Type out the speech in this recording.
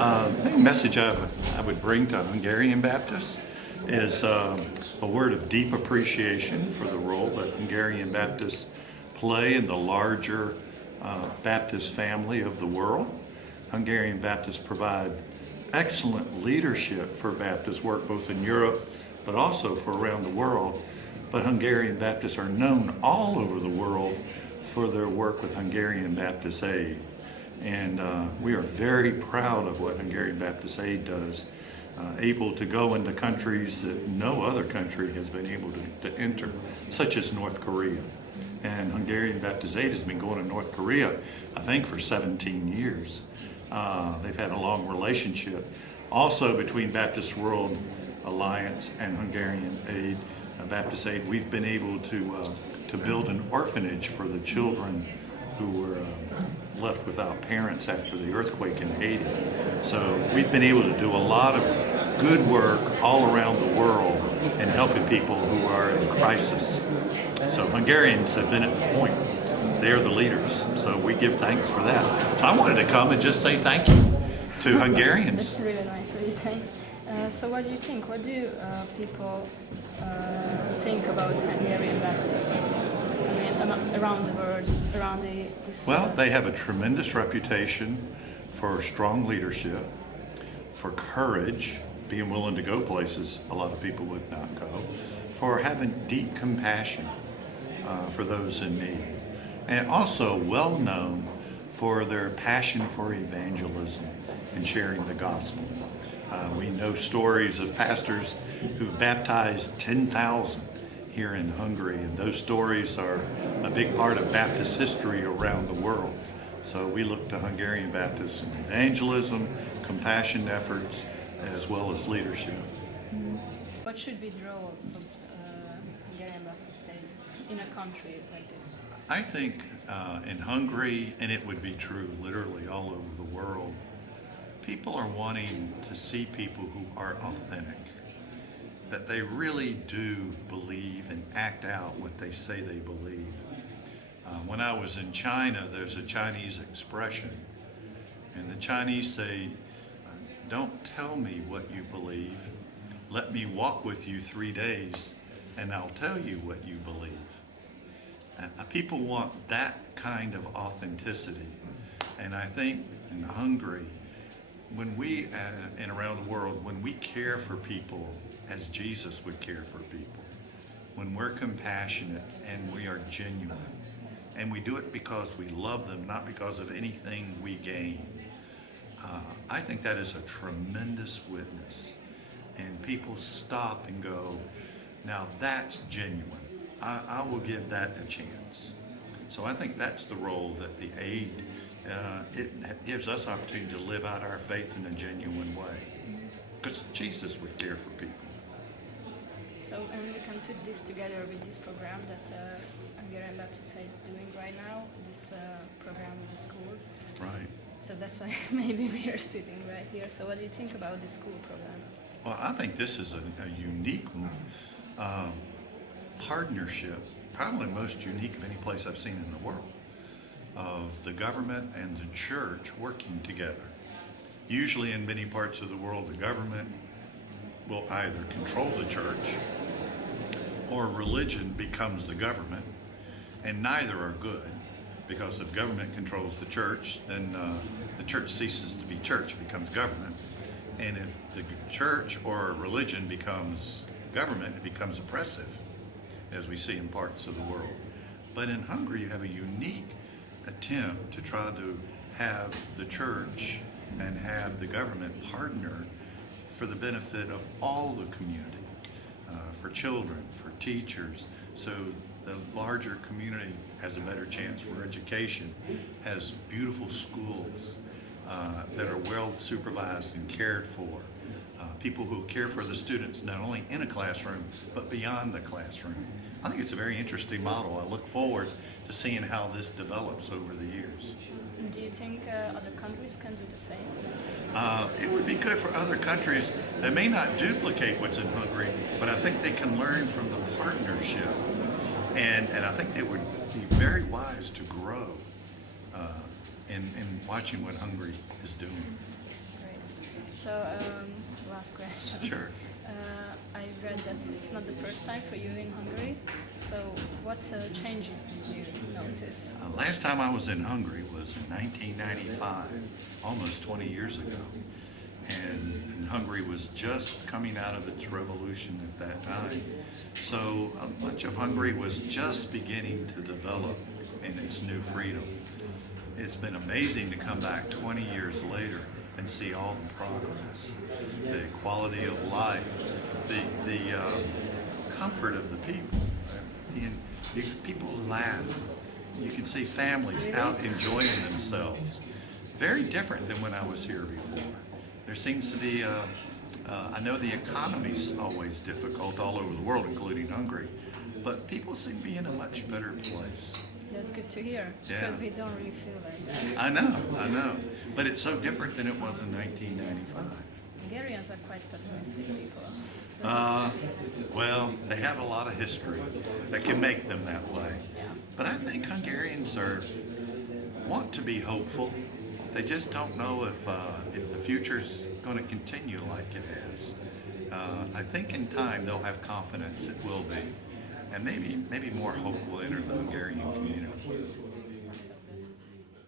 The main message I would bring to Hungarian Baptists is a word of deep appreciation for the role that Hungarian Baptists play in the larger Baptist family of the world. Hungarian Baptists provide excellent leadership for Baptist work both in Europe but also for around the world. But Hungarian Baptists are known all over the world for their work with Hungarian Baptist Aid. And we are very proud of what Hungarian Baptist Aid does, able to go into countries that no other country has been able to enter, such as North Korea. And Hungarian Baptist Aid has been going to North Korea, I think, for 17 years. They've had a long relationship. Also, between Baptist World Alliance and Hungarian Aid, Baptist Aid, we've been able to build an orphanage for the children who were left without parents after the earthquake in Haiti. So we've been able to do a lot of good work all around the world in helping people who are in crisis. So Hungarians have been at the point. They're the leaders. So we give thanks for that. So I wanted to come and just say thank you to Hungarians. That's really nice of you, thanks. So what do you think? What do people think about Hungarian Baptists? I mean, around the world, around this... Well, they have a tremendous reputation for strong leadership, for courage, being willing to go places a lot of people would not go, for having deep compassion for those in need, and also well known for their passion for evangelism and sharing the gospel. We know stories of pastors who've baptized 10,000 here in Hungary, and those stories are a big part of Baptist history around the world. So we look to Hungarian Baptists in evangelism, compassion efforts, as well as leadership. What should be the role of Hungarian Baptist Aid in a country like this? I think in Hungary, and it would be true literally all over the world, people are wanting to see people who are authentic, that they really do believe and act out what they say they believe. When I was in China, there's a Chinese expression, and the Chinese say, "Don't tell me what you believe, let me walk with you 3 days and I'll tell you what you believe." People want that kind of authenticity, and I think in Hungary, when we, and around the world, when we care for people as Jesus would care for people, when we're compassionate and we are genuine, and we do it because we love them, not because of anything we gain, I think that is a tremendous witness. And people stop and go, now that's genuine. I will give that a chance. So I think that's the role that the aid, it gives us opportunity to live out our faith in a genuine way. Because Jesus would care for people. So, and we can put this together with this program that Hungarian Baptist Aid is doing right now, this program with the schools. Right. So that's why maybe we are sitting right here. So what do you think about the school program? Well, I think this is a unique partnership, probably most unique of any place I've seen in the world, of the government and the church working together. Usually in many parts of the world, the government will either control the church or religion becomes the government, and neither are good, because if government controls the church, then the church ceases to be church, it becomes government. And if the church or religion becomes government, it becomes oppressive, as we see in parts of the world. But in Hungary, you have a unique attempt to try to have the church and have the government partner for the benefit of all the community, for children, for teachers, so the larger community has a better chance for education, has beautiful schools that are well supervised and cared for, people who care for the students not only in a classroom but beyond the classroom. I think it's a very interesting model. I look forward to seeing how this develops over the years. Do you think other countries can do the same? It would be good for other countries. They may not duplicate what's in Hungary, but I think they can learn from the partnership. And I think they would be very wise to grow in watching what Hungary is doing. Great. So, last question. Sure. I read that it's not the first time for you in Hungary. So, what changes did you notice? Last time I was in Hungary was in 1995, almost 20 years ago. And Hungary was just coming out of its revolution at that time. So much of Hungary was just beginning to develop in its new freedom. It's been amazing to come back 20 years later and see all the progress, the quality of life, the comfort of the people. People laugh. You can see families out enjoying themselves. Very different than when I was here before. There seems to be, I know the economy's always difficult all over the world, including Hungary, but people seem to be in a much better place. That's good to hear, Yeah. because we don't really feel like that. I know. But it's so different than it was in 1995. Hungarians are quite pessimistic people. So, Well, they have a lot of history that can make them that way. yeah. But I think Hungarians want to be hopeful. They just don't know if the future's going to continue like it is. I think in time they'll have confidence it will be, and maybe more hope will enter the Hungarian community.